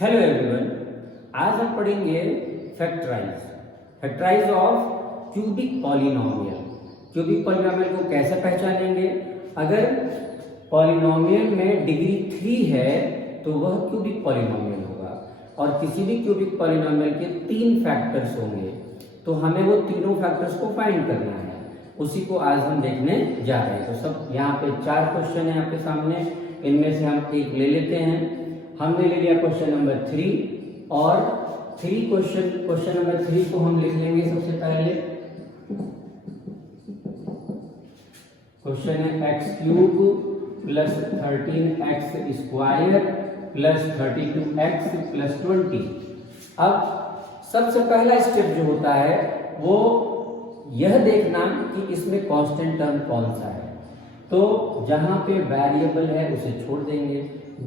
Hello everyone, आज हम पढ़ेंगे factorise of cubic polynomial. Cubic polynomial को कैसे पहचानेंगे? अगर पॉलिनोमियल में डिग्री 3 है तो वह क्यूबिक पॉलिनोमियल होगा, और किसी भी क्यूबिक पॉलिनोमियल के 3 फैक्टर्स होंगे, तो हमें वो तीनों फैक्टर्स को फाइंड करना है। उसी को आज हम देखने जा रहे हैं। तो सब यहाँ पे 4 क्वेश्चन है आपके सामने, इनमें से हम एक ले लेते हैं। हमने ले लिया क्वेश्चन नंबर 3, और क्वेश्चन नंबर 3 को हम लिख लेंगे। सबसे पहले क्वेश्चन है x³ plus 13x square plus 32x plus 20। अब सबसे पहला स्टेप जो होता है वो यह देखना कि इसमें कांस्टेंट टर्म कौन सा है। तो जहां पे वेरिएबल है उसे छोड़ देंगे,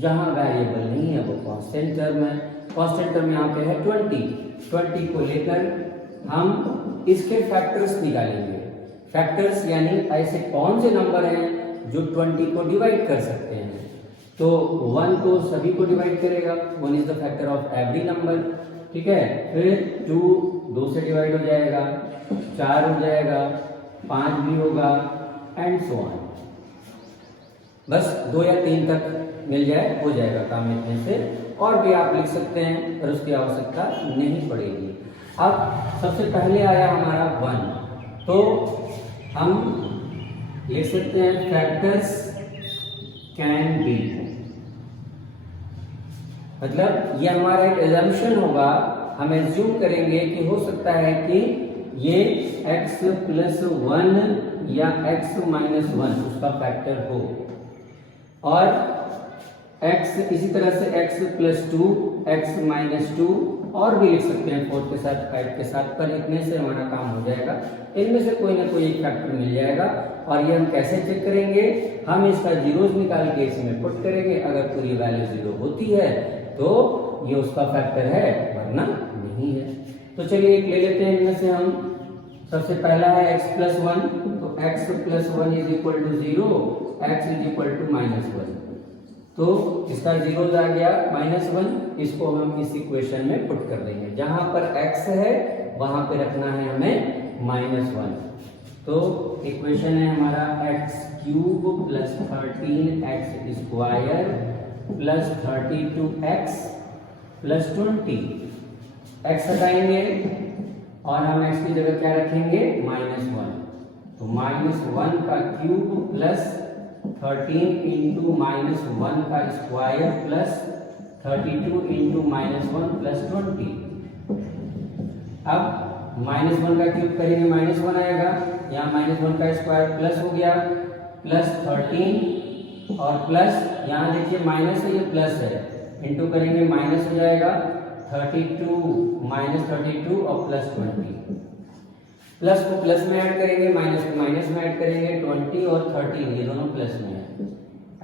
जहां वेरिएबल नहीं है वो कांस्टेंट टर्म है। कांस्टेंट टर्म यहाँ पे है 20 को लेकर हम इसके फैक्टर्स निकालेंगे। फैक्टर्स यानी ऐसे कौन से नंबर हैं जो 20 को डिवाइड कर सकते हैं। तो 1 तो सभी को डिवाइड करेगा, 1 is the factor of every number. ठीक है, फिर 2 से डिवाइड हो जाएगा, 4 हो जाएगा, 5 भी होगा, एंड सो ऑन। बस 2 या 3 तक मिल जाए हो जाएगा काम इतने से, और भी आप लिख सकते हैं पर उसकी आवश्यकता नहीं पड़ेगी। अब सबसे पहले आया हमारा 1, तो हम लिख सकते हैं फैक्टर्स कैन बी, मतलब ये हमारा एक एजम्पशन होगा। हम एज्यूम करेंगे कि हो सकता है कि ये x प्लस 1 या x माइनस 1 उसका फैक्टर हो, और x इसी तरह से x प्लस 2, x माइनस 2, और भी लिख सकते हैं 4 के साथ, 5 के साथ, पर इतने से हमारा काम हो जाएगा। इनमें से कोई ना कोई एक फैक्टर मिल जाएगा, और ये हम कैसे चेक करेंगे? हम इसका जीरोस निकाल के इसमें पुट करेंगे। अगर पूरी वैल्यू 0 होती है तो ये उसका फैक्टर है, वरना नहीं है। तो चलिए एक ले लेते हैं इनमें से हम। सबसे पहला है x प्लस 1, तो x plus 1 is equal to 0, x इज इक्वल टू माइनस 1। तो इसका जीरोस आ गया -1, इसको हम इस इक्वेशन में पुट कर देंगे। जहां पर x है वहां पे रखना है हमें -1। तो इक्वेशन है हमारा x³ plus 13x square plus 32x plus 20। x हटाएंगे और हम x की जगह क्या रखेंगे? -1। तो -1 का क्यूब प्लस 13 इंटू -1 का स्क्वायर प्लस 32 इंटू -1 प्लस 20। अब -1 का क्यूब करेंगे -1 आएगा, यहाँ -1 का स्क्वायर प्लस हो गया, प्लस 13 और प्लस यहाँ देखिए माइनस है, ये प्लस है, इंटू करेंगे माइनस हो जाएगा 32 और प्लस 20। प्लस को प्लस में ऐड करेंगे, माइनस को माइनस में ऐड करेंगे, 20 और 13 ये दोनों प्लस में है,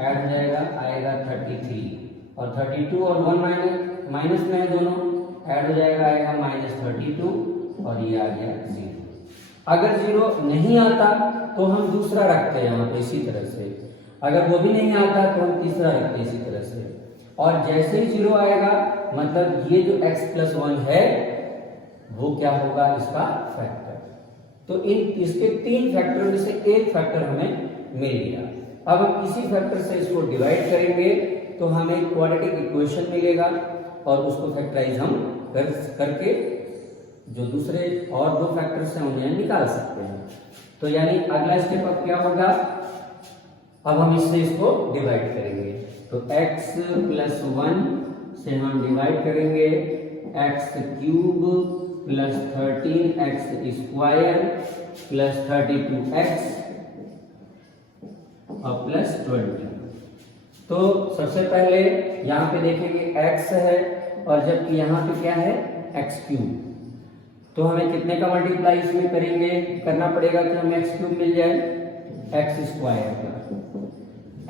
ऐड हो जाएगा, आएगा 33, और 32 और 1 माइनस में है, दोनों ऐड हो जाएगा, आएगा -32, और ये आ गया 0। अगर 0 नहीं आता तो हम दूसरा रखते हैं यहाँ पे इसी तरह से, अगर वो भी नहीं आता तो हम तीसरा रखते हैं इसी तरह से, और जैसे ही 0 आएगा मतलब ये जो x प्लस 1 है वो क्या होगा? इसका फैक्टर। तो इसके 3 फैक्टर में से एक फैक्टर हमें मिल गया। अब हम इसी फैक्टर से इसको डिवाइड करेंगे तो हमें क्वाड्रेटिक इक्वेशन मिलेगा, और उसको फैक्टराइज हम करके जो दूसरे और 2 फैक्टर्स हैं उन्हें निकाल सकते हैं। तो यानी अगला स्टेप अब क्या होगा? अब हम इससे इसको डिवाइड करेंगे। तो x प्लस 1 से हम डिवाइड करेंगे x³ plus 13x square plus 32x और प्लस 20। तो सबसे पहले यहाँ पे देखेंगे x है, और जबकि यहाँ पे क्या है? x³। तो हमें कितने का मल्टीप्लाई इसमें करेंगे? करना पड़ेगा कि हमें x³ मिल जाए, x स्क्वायर का।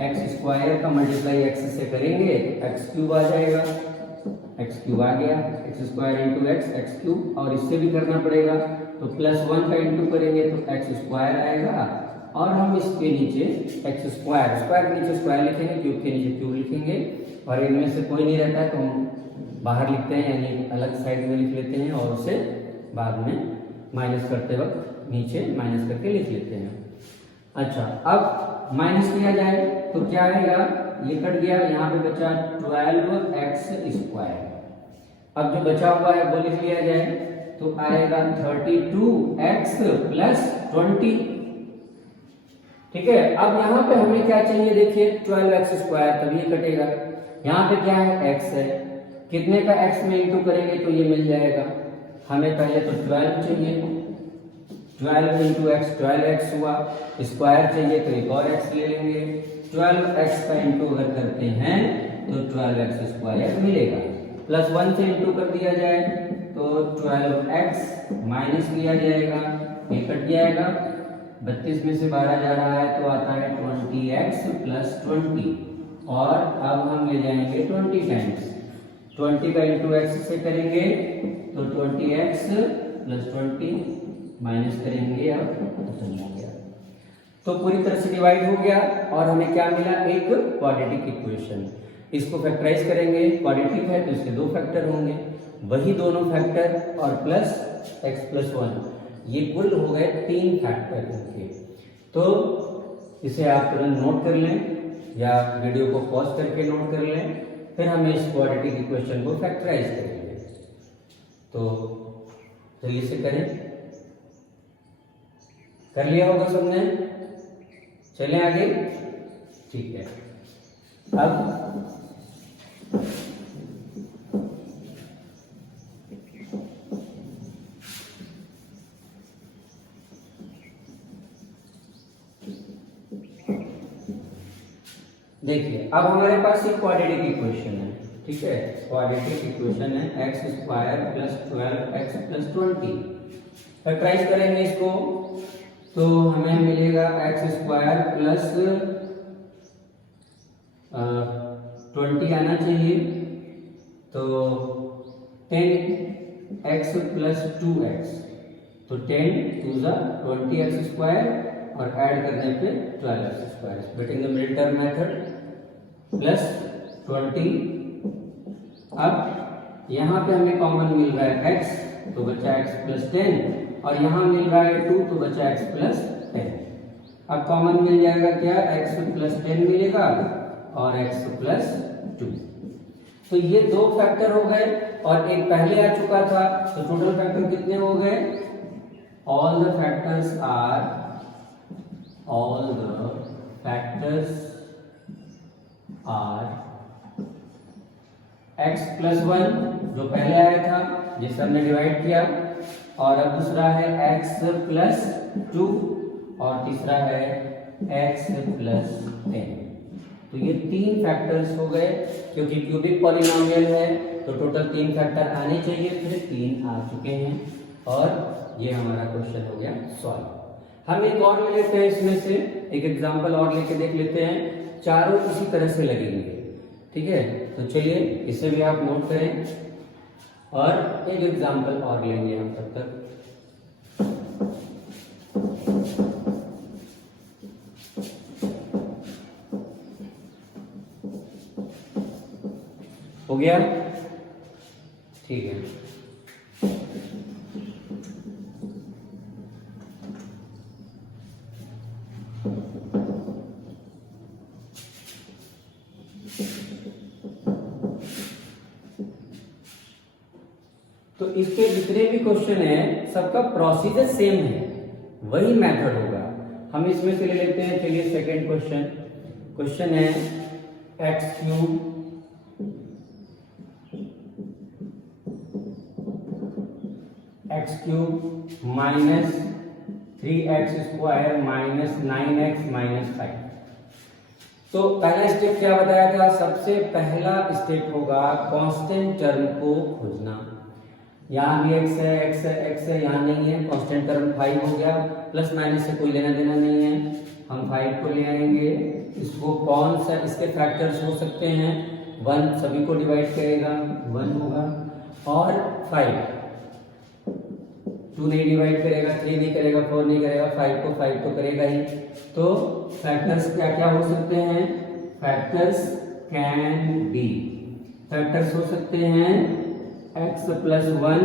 x स्क्वायर का मल्टीप्लाई x से करेंगे तो x³ आ जाएगा, x³ आ गया, x स्क्वायर इंटू x³ और इससे भी करना पड़ेगा, तो +1 का इंटू करेंगे तो x स्क्वायर आएगा और हम इसके नीचे एक्स स्क्वायर, स्क्वायर के नीचे स्क्वायर लिखेंगे, क्यूब के नीचे क्यूब लिखेंगे, और इनमें से कोई नहीं रहता है तो हम बाहर लिखते हैं, यानी अलग साइड में लिख लेते हैं और उसे बाद में माइनस करते वक्त नीचे माइनस करके लिख लेते हैं। अच्छा, अब माइनस किया जाए तो क्या आएगा, ये कट गया, यहाँ पे बचा 12x स्क्वायर। अब जो बचा हुआ है वो लिख लिया जाए तो आएगा 32x प्लस 20। ठीक है, अब यहाँ पे हमें क्या चाहिए, देखिए 12x स्क्वायर, तभी ये कटेगा। यहाँ पे क्या है, x है, कितने का x में इंटू करेंगे तो ये मिल जाएगा। हमें पहले तो 12 चाहिए, 12 इंटू एक्स 12x हुआ, स्क्वायर चाहिए तो एक और x ले लेंगे। 12x का इंटू अगर करते हैं तो 12x स्क्वायर मिलेगा, प्लस 1 से इंटू कर दिया जाए तो 12x माइनस लिया जाएगा, ये कट जाएगा, 32 में से 12 जा रहा है तो आता है 20x प्लस 20, और अब हम ले जाएंगे 20 टाइम्स, 20 का इंटू एक्स से करेंगे तो 20x प्लस 20 माइनस करेंगे, अब खत्म हो गया। तो पूरी तरह से डिवाइड हो गया और हमें क्या मिला, एक क्वाड्रेटिक इक्वेशन। इसको फैक्टराइज करेंगे, क्वाड्रेटिक है तो इसके दो फैक्टर होंगे, वही दोनों फैक्टर और प्लस x प्लस 1, ये कुल हो गए 3 फैक्टर इनके। तो इसे आप तुरंत नोट कर लें या वीडियो को पॉज करके नोट कर लें, फिर हम इस क्वाड्रेटिक इक्वेशन को फैक्टराइज करेंगे। तो जल्दी से करें, कर लिया होगा सबने, चलें आगे। ठीक है, अब देखिए, अब हमारे पास एक क्वाड्रेटिक इक्वेशन है। ठीक है, क्वाड्रेटिक इक्वेशन है x square plus 12x plus 20। फैक्टराइज करेंगे इसको तो हमें मिलेगा एक्स स्क्वायर प्लस 20 आना चाहिए, तो 10x प्लस 2x, तो 10 टू ज़ा 20x स्क्वायर और ऐड करने पे 12x square, splitting the middle term method, plus 20। अब यहाँ पे हमें कॉमन मिल रहा है x, तो बचा x प्लस 10, और यहाँ मिल रहा है 2 तो बचा x प्लस 10। अब कॉमन मिल जाएगा क्या, x प्लस 10 मिलेगा और x प्लस 2। तो ये दो फैक्टर हो गए और एक पहले आ चुका था, तो टोटल फैक्टर कितने हो गए, all the factors are x plus 1 जो पहले आया था जिसे हमने डिवाइड किया, और अब दूसरा है x प्लस 2 और तीसरा है x प्लस 10। तो ये 3 फैक्टर्स हो गए, क्योंकि क्यूबिक पॉलिनोमियल है तो टोटल 3 फैक्टर आने चाहिए, फिर 3 आ चुके हैं और ये हमारा क्वेश्चन हो गया सॉल्व। हम एक और ले लेते हैं, इसमें से एक एग्जांपल और लेके देख लेते हैं, चारों इसी तरह से लगेंगे। ठीक है, तो चलिए इसे भी आप नोट करें और एक एग्जांपल और लेंगे हम तब तक। हो गया, ठीक है। तो इसके जितने भी क्वेश्चन है सबका प्रोसीजर सेम है, वही मेथड होगा। हम इसमें से ले लेते हैं, चलिए सेकंड क्वेश्चन है x cube minus 3x square minus 9x minus 5। तो पहला स्टेप क्या बताया था, सबसे पहला स्टेप होगा कांस्टेंट टर्म को खोजना। यहाँ भी x है, x है, x है, यहाँ नहीं है, कांस्टेंट टर्म 5 हो गया, प्लस माइनस से कोई लेना देना नहीं है, हम 5 को ले आएंगे। इसको कौन सा, इसके फैक्टर्स हो सकते हैं 1, सभी को डिवाइड करेगा 1 होगा, और 5 2 नहीं डिवाइड करेगा, 3 नहीं करेगा, 4 नहीं करेगा, 5 तो करेगा ही। तो फैक्टर्स क्या क्या हो सकते हैं? फैक्टर्स कैन बी, फैक्टर्स हो सकते हैं x plus 1,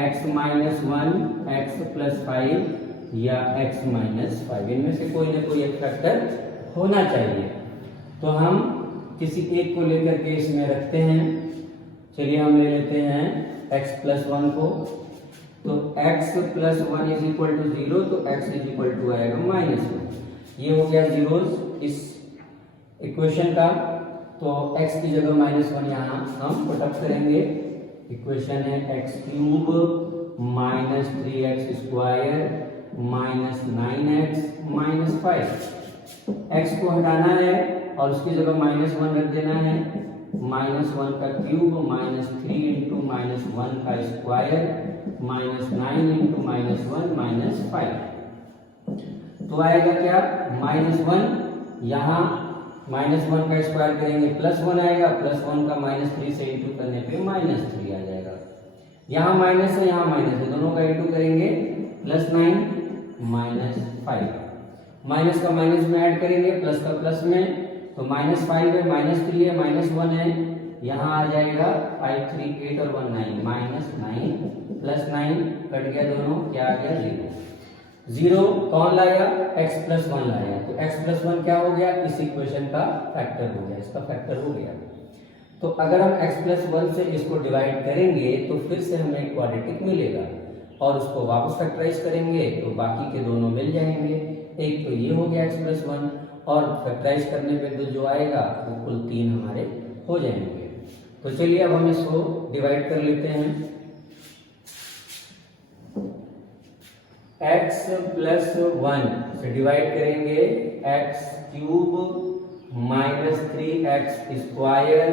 x minus 1, x plus 5 या x माइनस 5। इनमें से कोई ना कोई एक फैक्टर होना चाहिए। तो हम किसी एक को लेकर के इसमें रखते हैं। चलिए हम ले लेते हैं x प्लस 1 को। तो x plus 1 is equal to 0, तो x इज इक्वल टू आएगा -1। ये हो गया जीरोस इस इक्वेशन का। तो x की जगह -1 यहाँ हम पुटअप करेंगे। इक्वेशन है x cube minus 3x square minus 9x minus 5। x को हटाना है और उसकी जगह -1 रख देना है। -1 का क्यूब माइनस 3 इंटू -1 का स्क्वायर माइनस 9 इंटू -1 माइनस 5। तो आएगा क्या? -1, यहाँ -1 का स्क्वायर करेंगे +1 आएगा, +1 का -3 से इंटू करने पे -3 आ जाएगा। यहाँ माइनस है, यहाँ माइनस है, दोनों का इंटू करेंगे +9 -5। माइनस का माइनस में ऐड करेंगे, प्लस का प्लस में, तो -5 है, -3 है, -1 है, यहाँ आ जाएगा 5 3 8 और 1 9, -9 प्लस 9 कट गया दोनों, क्या आ गया? 0 कौन लाया? x प्लस 1 लाया। तो x प्लस 1 क्या हो गया? इस इक्वेशन का फैक्टर हो गया, इसका फैक्टर हो गया। तो अगर हम x प्लस 1 से इसको डिवाइड करेंगे तो फिर से हमें क्वाड्रेटिक मिलेगा और उसको वापस फैक्टराइज करेंगे तो बाकी के दोनों मिल जाएंगे। एक तो ये हो गया x प्लस 1 और फैक्टराइज करने पे तो जो आएगा वो कुल 3 हमारे हो जाएंगे। तो चलिए अब हम इसको डिवाइड कर लेते हैं। x प्लस 1 से डिवाइड करेंगे x cube minus 3x square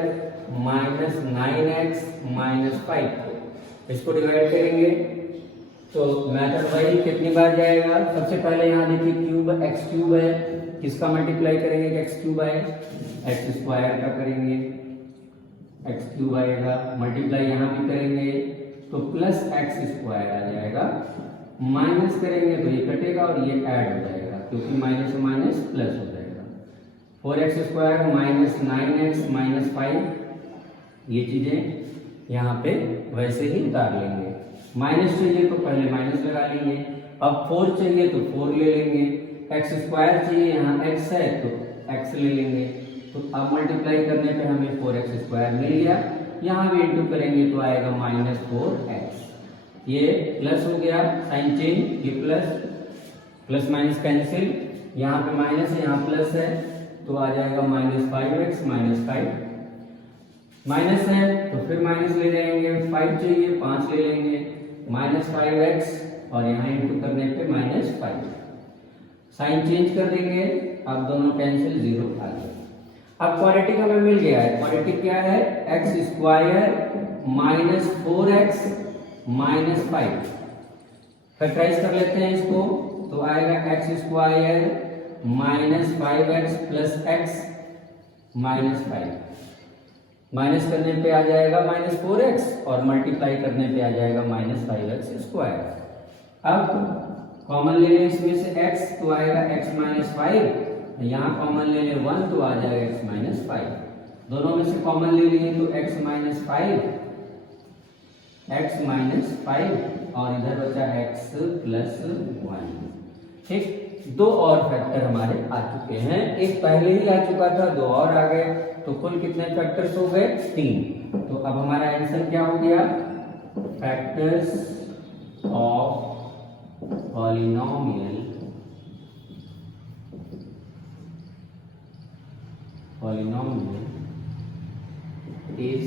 minus 9x minus 5। इसको डिवाइड करेंगे तो मेथड वाइज कितनी बार जाएगा? सबसे पहले यहाँ देखिए क्यूब x क्यूब है, किसका मल्टीप्लाई करेंगे कि x क्यूब आए? x स्क्वायर का करेंगे, x क्यूब आएगा, मल्टीप्लाई यहाँ भी करेंगे तो प्लस x स्क्वायर आ जाएगा, माइनस करेंगे तो ये कटेगा और ये ऐड हो जाएगा क्योंकि माइनस माइनस प्लस हो जाएगा। 4x square minus 9x minus 5, ये चीजें यहाँ पे वैसे ही उतार लेंगे। माइनस चाहिए तो पहले माइनस लगा लेंगे, अब 4 चाहिए तो 4 ले लेंगे, x स्क्वायर चाहिए, यहाँ x है तो x ले लेंगे। तो अब मल्टीप्लाई करने पे हमें 4x स्क्वायर मिल गया, यहाँ भी इंटू करेंगे तो आएगा -4x। ये प्लस हो गया, साइन चेंज, ये प्लस माइनस कैंसिल, यहाँ पे माइनस है यहाँ प्लस है तो आ जाएगा -5x माइनस 5। माइनस है तो फिर माइनस ले जाएंगे, 5 चाहिए 5 ले लेंगे, -5x और यहाँ इंटू करने पे -5। साइन चेंज कर देंगे, अब दोनों कैंसिल, 0 आ गया। अब क्वाड्रेटिक हमें मिल गया है। क्वाड्रेटिक क्या है? x square minus 4x minus 5। Factorise कर लेते हैं इसको तो आएगा x square minus 5x plus x minus 5। Minus करने पे आ जाएगा -4x और मल्टीप्लाई करने पे आ जाएगा -5x स्क्वायर। अब कॉमन ले लें इसमें से x तो आएगा x माइनस 5, यहाँ कॉमन ले लें 1 तो आ जाएगा x माइनस 5। दोनों में से कॉमन ले लिए तो x माइनस 5 और इधर बचा x प्लस 1। ठीक, दो और फैक्टर हमारे आ चुके हैं, एक पहले ही आ चुका था, दो और आ गए, तो कुल कितने फैक्टर्स हो गए? 3। तो अब हमारा आंसर क्या हो गया? Factors of polynomial is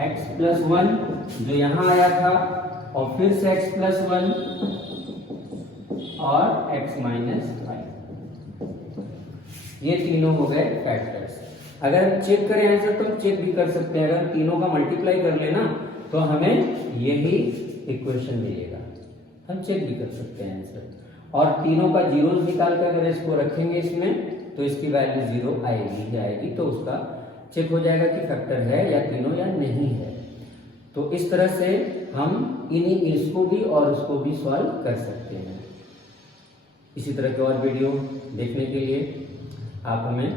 x plus 1 जो यहाँ आया था और फिर से x प्लस 1 और x माइनस 5। ये तीनों हो गए फैक्टर्स। अगर चेक करें आंसर तो चेक भी कर सकते हैं, अगर तीनों का मल्टीप्लाई कर लेना तो हमें यही इक्वेशन मिलेगा, हम चेक भी कर सकते हैं आंसर। और तीनों का जीरोस निकाल कर अगर इसको रखेंगे इसमें तो इसकी वैल्यू 0 आएगी, तो उसका चेक हो जाएगा कि फैक्टर है या तीनों या नहीं है। तो इस तरह से हम इसको भी और उसको भी सॉल्व कर सकते हैं। इसी तरह के और वीडियो देखने के लिए आप हमें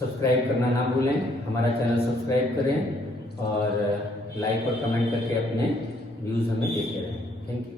सब्सक्राइब करना ना भूलें, हमारा चैनल सब्सक्राइब करें और लाइक और कमेंट करके अपने व्यूज़ हमें देते रहें। Thank you.